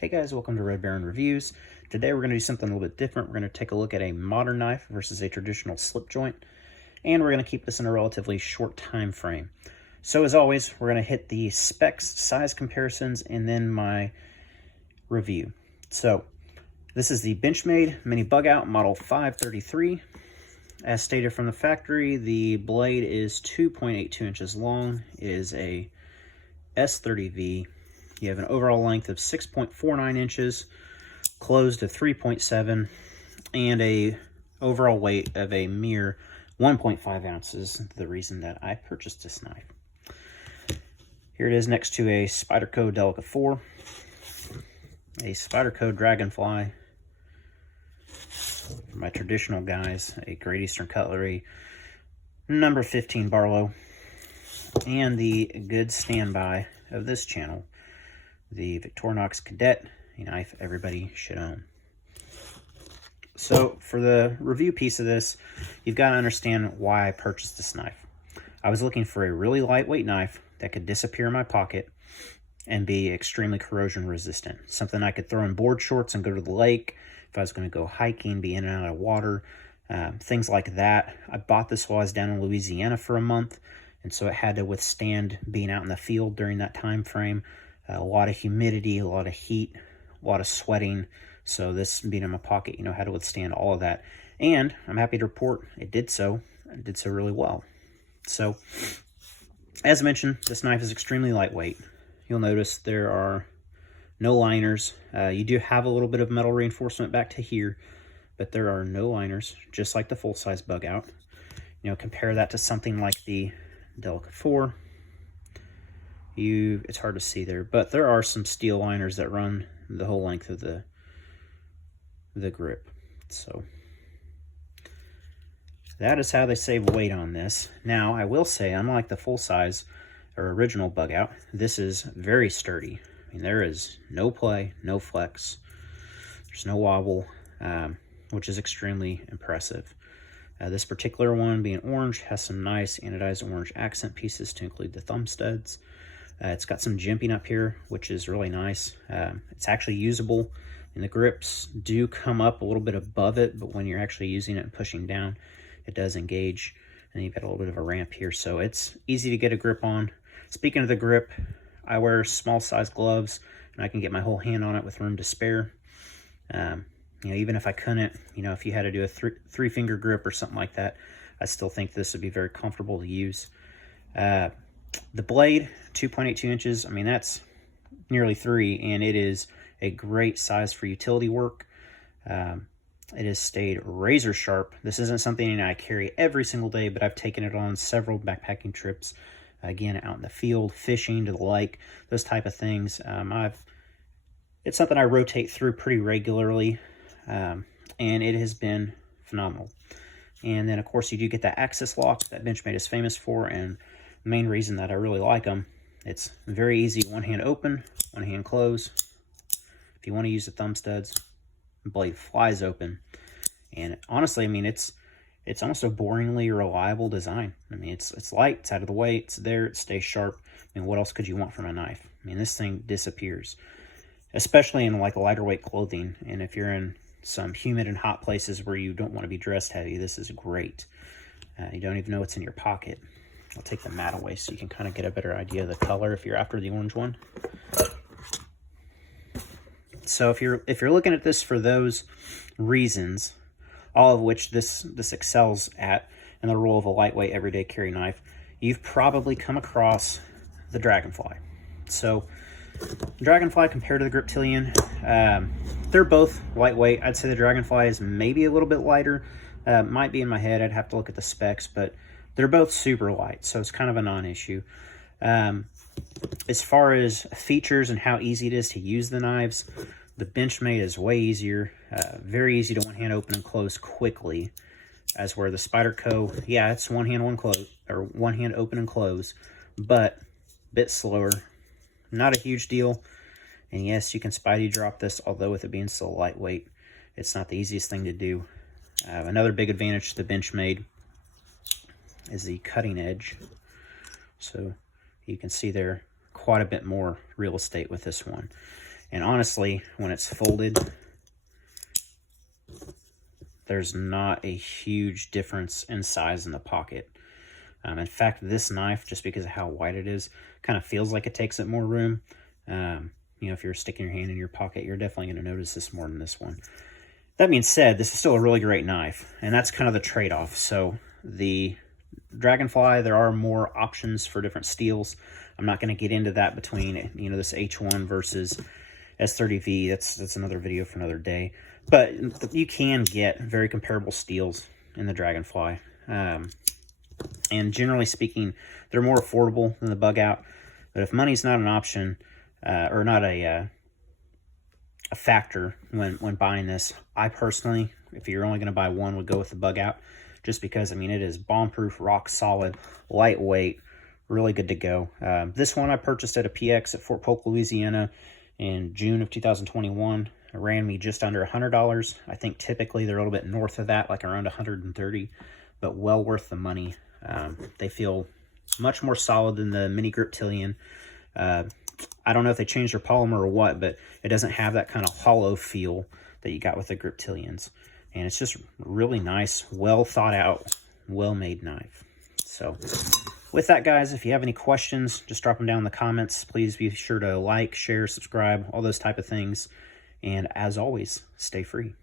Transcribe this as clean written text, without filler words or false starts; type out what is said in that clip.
Hey guys, welcome to Red Barron Reviews. Today we're going to do something a little bit different. We're going to take a look at a modern knife versus a traditional slip joint, and we're going to keep this in a relatively short time frame. So as always, we're going to hit the specs, size comparisons, and then my review. So this is the Benchmade Mini Bugout Model 533. As stated from the factory, the blade is 2.82 inches long. It is a S30V. You have an overall length of 6.49 inches, closed to 3.7, and a overall weight of a mere 1.5 ounces, the reason that I purchased this knife. Here it is next to a Spyderco Delica 4, a Spyderco Dragonfly, for my traditional guys, a Great Eastern Cutlery, number 15 Barlow, and the good standby of this channel, the Victorinox Cadet, a knife everybody should own. So for the review piece of this, you've got to understand why I purchased this knife. I was looking for a really lightweight knife that could disappear in my pocket and be extremely corrosion resistant. Something I could throw in board shorts and go to the lake. If I was going to go hiking, be in and out of water, things like that. I bought this while I was down in Louisiana for a month, and so it had to withstand being out in the field during that time frame. A lot of humidity, a lot of heat, a lot of sweating. So this being in my pocket, had to withstand all of that. And I'm happy to report it did so. It did so really well. So, as mentioned, this knife is extremely lightweight. You'll notice there are no liners. You do have a little bit of metal reinforcement back to here, but there are no liners, just like the full-size Bugout. Compare that to something like the Delica 4. It's hard to see there, but there are some steel liners that run the whole length of the grip. So that is how they save weight on this. Now, I will say, unlike the full-size or original Bugout, this is very sturdy. There is no play, no flex, there's no wobble, which is extremely impressive. This particular one, being orange, has some nice anodized orange accent pieces to include the thumb studs. It's got some jimping up here, which is really nice. It's actually usable, and the grips do come up a little bit above it, but when you're actually using it and pushing down, it does engage. And you've got a little bit of a ramp here, so it's easy to get a grip on. Speaking of the grip, I wear small size gloves, and I can get my whole hand on it with room to spare. Even if I couldn't, if you had to do a three-finger grip or something like that, I still think this would be very comfortable to use. The blade, 2.82 inches, that's nearly 3, and it is a great size for utility work. It has stayed razor sharp. This isn't something I carry every single day, but I've taken it on several backpacking trips. Again, out in the field, fishing, to the lake, those type of things. It's something I rotate through pretty regularly, and it has been phenomenal. And then, of course, you do get that access lock that Benchmade is famous for, and the main reason that I really like them, it's very easy, one hand open, one hand close. If you want to use the thumb studs, the blade flies open. And honestly, it's almost a boringly reliable design. It's light, it's out of the way, it's there, it stays sharp. What else could you want from a knife? This thing disappears, especially in like lighter weight clothing. And if you're in some humid and hot places where you don't want to be dressed heavy, this is great. You don't even know what's in your pocket. I'll take the matte away so you can kind of get a better idea of the color if you're after the orange one. So if you're looking at this for those reasons, all of which this excels at in the role of a lightweight everyday carry knife, you've probably come across the Dragonfly. So Dragonfly compared to the Griptilian, they're both lightweight. I'd say the Dragonfly is maybe a little bit lighter. Might be in my head, I'd have to look at the specs, but they're both super light, so it's kind of a non-issue. As far as features and how easy it is to use the knives, the Benchmade is way easier. Very easy to one hand open and close quickly. As where the Spyderco, yeah, it's one hand open and close, but a bit slower. Not a huge deal. And yes, you can Spidey drop this, although with it being so lightweight, it's not the easiest thing to do. Another big advantage to the Benchmade is the cutting edge. So you can see there quite a bit more real estate with this one. And honestly, when it's folded, there's not a huge difference in size in the pocket. In fact, this knife, just because of how wide it is, kind of feels like it takes up more room. You know, if you're sticking your hand in your pocket, you're definitely going to notice this more than this one. That being said, this is still a really great knife, and that's kind of the trade-off. So the Dragonfly, there are more options for different steels. I'm not going to get into that between, you know, this H1 versus S30V. That's another video for another day. But you can get very comparable steels in the Dragonfly. And generally speaking, they're more affordable than the Bugout. But if money's not an option, or not a factor when buying this, I personally, if you're only going to buy one, would go with the Bugout, just because, I mean, it is bomb-proof, rock solid, lightweight, really good to go. This one I purchased at a PX at Fort Polk, Louisiana in June of 2021. It ran me just under $100. I think typically they're a little bit north of that, like around $130, but well worth the money. They feel much more solid than the mini Griptilian. I don't know if they changed their polymer or what, but it doesn't have that kind of hollow feel that you got with the Griptilians. And it's just really nice, well thought out, well made knife. So with that, guys, if you have any questions, just drop them down in the comments. Please be sure to like, share, subscribe, all those type of things. And as always, stay free.